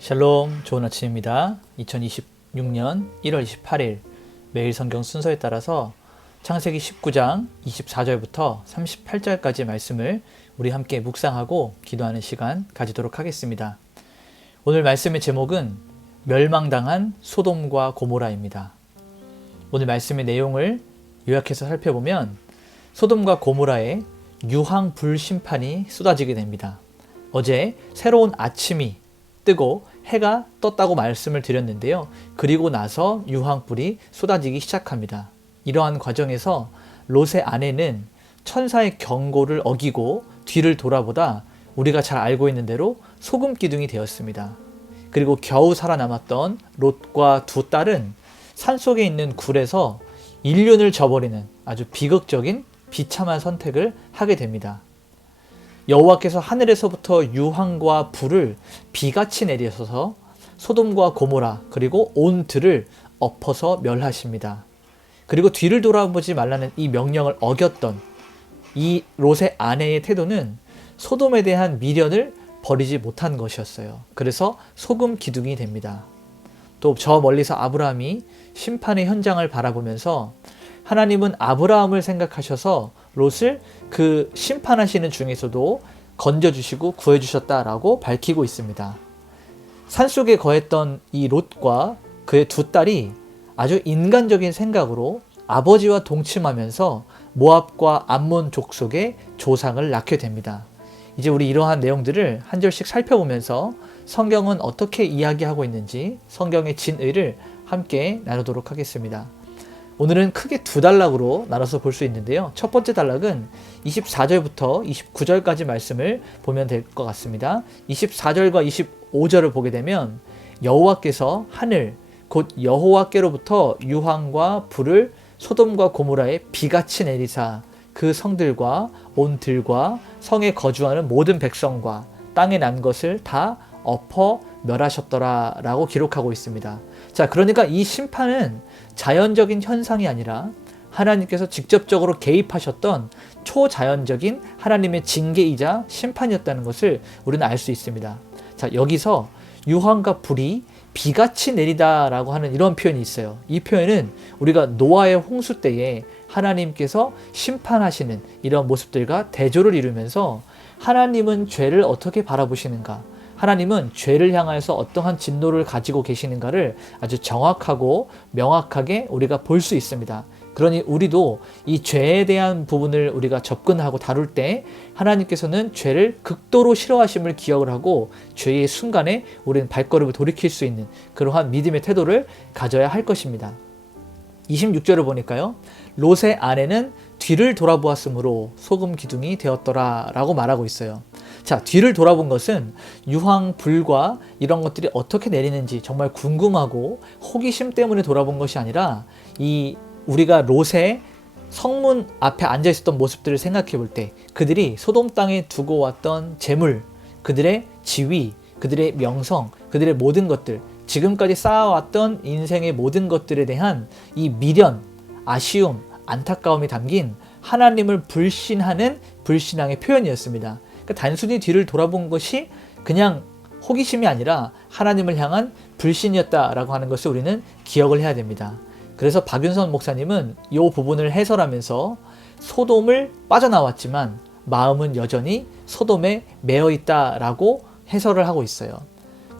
샬롬, 좋은 아침입니다. 2026년 1월 28일 매일 성경 순서에 따라서 창세기 19장 24절부터 38절까지 말씀을 우리 함께 묵상하고 기도하는 시간 가지도록 하겠습니다. 오늘 말씀의 제목은 멸망당한 소돔과 고모라입니다. 오늘 말씀의 내용을 요약해서 살펴보면 소돔과 고모라에 유황불 심판이 쏟아지게 됩니다. 어제 새로운 아침이 뜨고 해가 떴다고 말씀을 드렸는데요. 그리고 나서 유황불이 쏟아지기 시작합니다. 이러한 과정에서 롯의 아내는 천사의 경고를 어기고 뒤를 돌아보다 우리가 잘 알고 있는 대로 소금 기둥이 되었습니다. 그리고 겨우 살아남았던 롯과 두 딸은 산속에 있는 굴에서 인륜을 저버리는 아주 비극적인 비참한 선택을 하게 됩니다. 여호와께서 하늘에서부터 유황과 불을 비같이 내리셔서 소돔과 고모라 그리고 온 들을 엎어서 멸하십니다. 그리고 뒤를 돌아보지 말라는 이 명령을 어겼던 이 롯의 아내의 태도는 소돔에 대한 미련을 버리지 못한 것이었어요. 그래서 소금 기둥이 됩니다. 또 저 멀리서 아브라함이 심판의 현장을 바라보면서 하나님은 아브라함을 생각하셔서 롯을 그 심판하시는 중에서도 건져주시고 구해주셨다라고 밝히고 있습니다. 산속에 거했던 이 롯과 그의 두 딸이 아주 인간적인 생각으로 아버지와 동침하면서 모압과 암몬 족속의 조상을 낳게 됩니다. 이제 우리 이러한 내용들을 한 절씩 살펴보면서 성경은 어떻게 이야기하고 있는지 성경의 진의를 함께 나누도록 하겠습니다. 오늘은 크게 두 단락으로 나눠서 볼 수 있는데요. 첫 번째 단락은 24절부터 29절까지 말씀을 보면 될 것 같습니다. 24절과 25절을 보게 되면 여호와께서 하늘 곧 여호와께로부터 유황과 불을 소돔과 고모라에 비같이 내리사 그 성들과 온 들과 성에 거주하는 모든 백성과 땅에 난 것을 다 엎어 멸하셨더라 라고 기록하고 있습니다. 자, 그러니까 이 심판은 자연적인 현상이 아니라 하나님께서 직접적으로 개입하셨던 초자연적인 하나님의 징계이자 심판이었다는 것을 우리는 알 수 있습니다. 자, 여기서 유황과 불이 비같이 내리다라고 하는 이런 표현이 있어요. 이 표현은 우리가 노아의 홍수 때에 하나님께서 심판하시는 이런 모습들과 대조를 이루면서 하나님은 죄를 어떻게 바라보시는가, 하나님은 죄를 향하여서 어떠한 진노를 가지고 계시는가를 아주 정확하고 명확하게 우리가 볼 수 있습니다. 그러니 우리도 이 죄에 대한 부분을 우리가 접근하고 다룰 때 하나님께서는 죄를 극도로 싫어하심을 기억을 하고 죄의 순간에 우리는 발걸음을 돌이킬 수 있는 그러한 믿음의 태도를 가져야 할 것입니다. 26절을 보니까요. 롯의 아내는 뒤를 돌아보았으므로 소금 기둥이 되었더라 라고 말하고 있어요. 자, 뒤를 돌아본 것은 유황, 불과 이런 것들이 어떻게 내리는지 정말 궁금하고 호기심 때문에 돌아본 것이 아니라 이 우리가 롯의 성문 앞에 앉아 있었던 모습들을 생각해 볼 때 그들이 소돔 땅에 두고 왔던 재물, 그들의 지위, 그들의 명성, 그들의 모든 것들, 지금까지 쌓아왔던 인생의 모든 것들에 대한 이 미련, 아쉬움, 안타까움이 담긴 하나님을 불신하는 불신앙의 표현이었습니다. 그러니까 단순히 뒤를 돌아본 것이 그냥 호기심이 아니라 하나님을 향한 불신이었다라고 하는 것을 우리는 기억을 해야 됩니다. 그래서 박윤선 목사님은 이 부분을 해설하면서 소돔을 빠져나왔지만 마음은 여전히 소돔에 매여 있다라고 해설을 하고 있어요.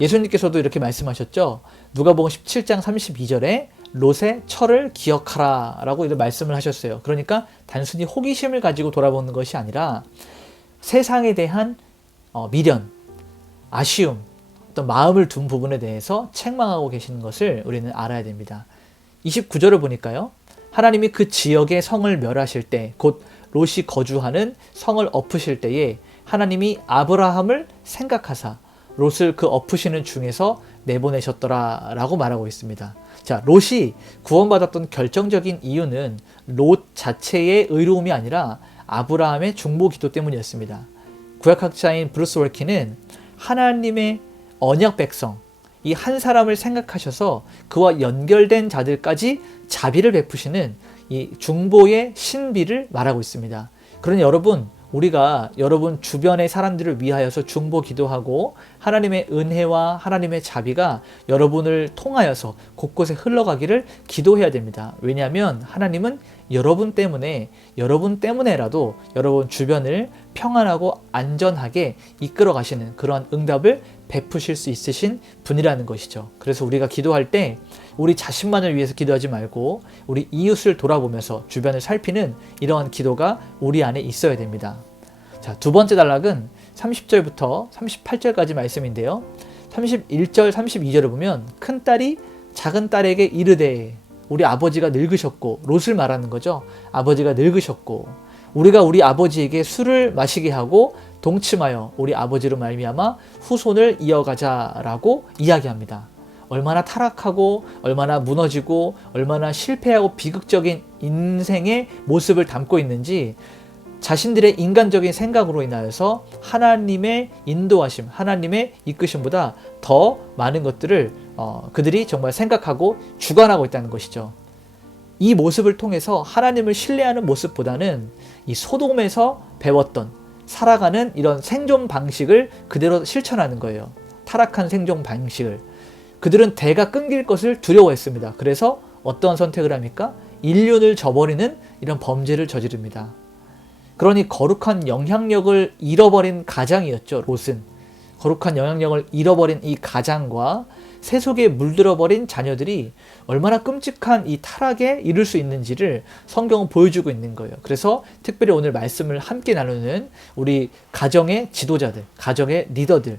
예수님께서도 이렇게 말씀하셨죠. 누가복음 17장 32절에 롯의 철을 기억하라 라고 이런 말씀을 하셨어요. 그러니까 단순히 호기심을 가지고 돌아보는 것이 아니라 세상에 대한 미련, 아쉬움, 어떤 마음을 둔 부분에 대해서 책망하고 계시는 것을 우리는 알아야 됩니다. 29절을 보니까요. 하나님이 그 지역의 성을 멸하실 때, 곧 롯이 거주하는 성을 엎으실 때에 하나님이 아브라함을 생각하사 롯을 그 엎으시는 중에서 내보내셨더라 라고 말하고 있습니다. 자, 롯이 구원받았던 결정적인 이유는 롯 자체의 의로움이 아니라 아브라함의 중보 기도 때문이었습니다. 구약학자인 브루스 월키는 하나님의 언약 백성, 이 한 사람을 생각하셔서 그와 연결된 자들까지 자비를 베푸시는 이 중보의 신비를 말하고 있습니다. 그러니 여러분, 우리가 여러분 주변의 사람들을 위하여서 중보 기도하고 하나님의 은혜와 하나님의 자비가 여러분을 통하여서 곳곳에 흘러가기를 기도해야 됩니다. 왜냐하면 하나님은 여러분 때문에라도 여러분 주변을 평안하고 안전하게 이끌어 가시는 그러한 응답을 베푸실 수 있으신 분이라는 것이죠. 그래서 우리가 기도할 때 우리 자신만을 위해서 기도하지 말고 우리 이웃을 돌아보면서 주변을 살피는 이러한 기도가 우리 안에 있어야 됩니다. 자, 두 번째 단락은 30절부터 38절까지 말씀인데요. 31절, 32절을 보면 큰딸이 작은 딸에게 이르되, 우리 아버지가 늙으셨고, 롯을 말하는 거죠. 아버지가 늙으셨고 우리가 우리 아버지에게 술을 마시게 하고 동침하여 우리 아버지로 말미암아 후손을 이어가자라고 이야기합니다. 얼마나 타락하고 얼마나 무너지고 얼마나 실패하고 비극적인 인생의 모습을 담고 있는지 자신들의 인간적인 생각으로 인하여서 하나님의 인도하심, 하나님의 이끄심보다 더 많은 것들을 그들이 정말 생각하고 주관하고 있다는 것이죠. 이 모습을 통해서 하나님을 신뢰하는 모습보다는 이 소돔에서 배웠던 살아가는 이런 생존 방식을 그대로 실천하는 거예요. 타락한 생존 방식을. 그들은 대가 끊길 것을 두려워했습니다. 그래서 어떤 선택을 합니까? 인륜을 저버리는 이런 범죄를 저지릅니다. 그러니 거룩한 영향력을 잃어버린 가장이었죠. 롯은. 거룩한 영향력을 잃어버린 이 가장과 세속에 물들어버린 자녀들이 얼마나 끔찍한 이 타락에 이를 수 있는지를 성경은 보여주고 있는 거예요. 그래서 특별히 오늘 말씀을 함께 나누는 우리 가정의 지도자들, 가정의 리더들,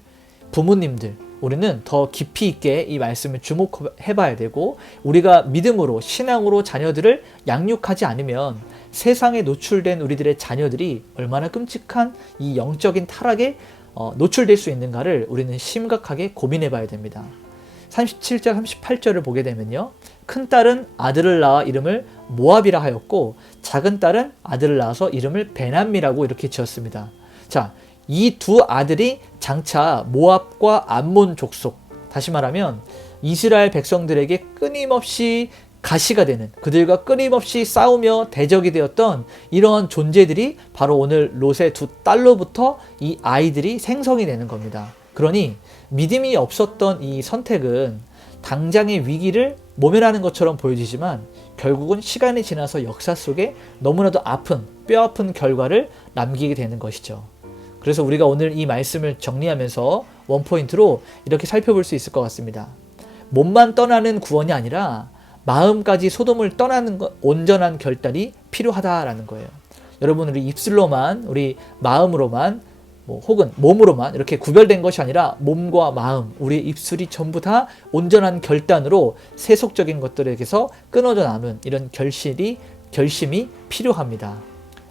부모님들, 우리는 더 깊이 있게 이 말씀을 주목해 봐야 되고, 우리가 믿음으로 신앙으로 자녀들을 양육하지 않으면 세상에 노출된 우리들의 자녀들이 얼마나 끔찍한 이 영적인 타락에 노출될 수 있는가를 우리는 심각하게 고민해 봐야 됩니다. 37절 38절을 보게 되면요, 큰딸은 아들을 낳아 이름을 모압이라 하였고 작은 딸은 아들을 낳아서 이름을 베남미라고 이렇게 지었습니다. 자, 이 두 아들이 장차 모압과 암몬 족속, 다시 말하면 이스라엘 백성들에게 끊임없이 가시가 되는, 그들과 끊임없이 싸우며 대적이 되었던 이러한 존재들이 바로 오늘 롯의 두 딸로부터 이 아이들이 생성이 되는 겁니다. 그러니 믿음이 없었던 이 선택은 당장의 위기를 모면하는 것처럼 보여지지만 결국은 시간이 지나서 역사 속에 너무나도 아픈, 뼈아픈 결과를 남기게 되는 것이죠. 그래서 우리가 오늘 이 말씀을 정리하면서 원포인트로 이렇게 살펴볼 수 있을 것 같습니다. 몸만 떠나는 구원이 아니라 마음까지 소돔을 떠나는 온전한 결단이 필요하다라는 거예요. 여러분, 우리 입술로만, 우리 마음으로만, 혹은 몸으로만 이렇게 구별된 것이 아니라 몸과 마음, 우리의 입술이 전부 다 온전한 결단으로 세속적인 것들에게서 끊어져 나눈 이런 결심이 필요합니다.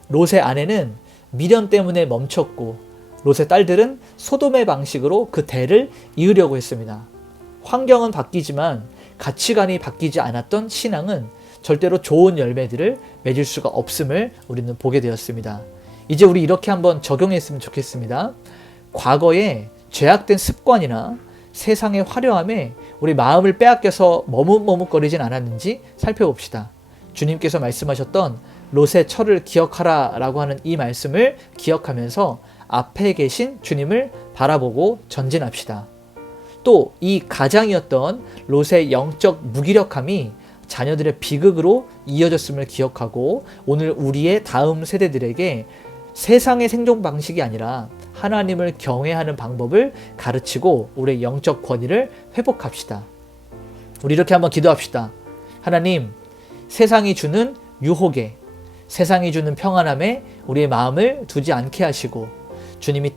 롯의 아내는 미련 때문에 멈췄고 롯의 딸들은 소돔의 방식으로 그 대를 이으려고 했습니다. 환경은 바뀌지만 가치관이 바뀌지 않았던 신앙은 절대로 좋은 열매들을 맺을 수가 없음을 우리는 보게 되었습니다. 이제 우리 이렇게 한번 적용했으면 좋겠습니다. 과거에 죄악된 습관이나 세상의 화려함에 우리 마음을 빼앗겨서 머뭇머뭇거리진 않았는지 살펴봅시다. 주님께서 말씀하셨던 롯의 철을 기억하라 라고 하는 이 말씀을 기억하면서 앞에 계신 주님을 바라보고 전진합시다. 또 이 가장이었던 롯의 영적 무기력함이 자녀들의 비극으로 이어졌음을 기억하고 오늘 우리의 다음 세대들에게 세상의 생존 방식이 아니라 하나님을 경외하는 방법을 가르치고 우리의 영적 권위를 회복합시다. 우리 이렇게 한번 기도합시다. 하나님, 세상이 주는 유혹에, 세상이 주는 평안함에 우리의 마음을 두지 않게 하시고 주님이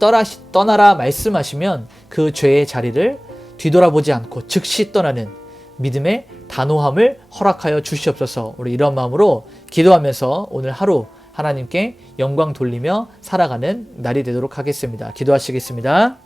떠나라 말씀하시면 그 죄의 자리를 뒤돌아보지 않고 즉시 떠나는 믿음의 단호함을 허락하여 주시옵소서. 우리 이런 마음으로 기도하면서 오늘 하루 하나님께 영광 돌리며 살아가는 날이 되도록 하겠습니다. 기도하시겠습니다.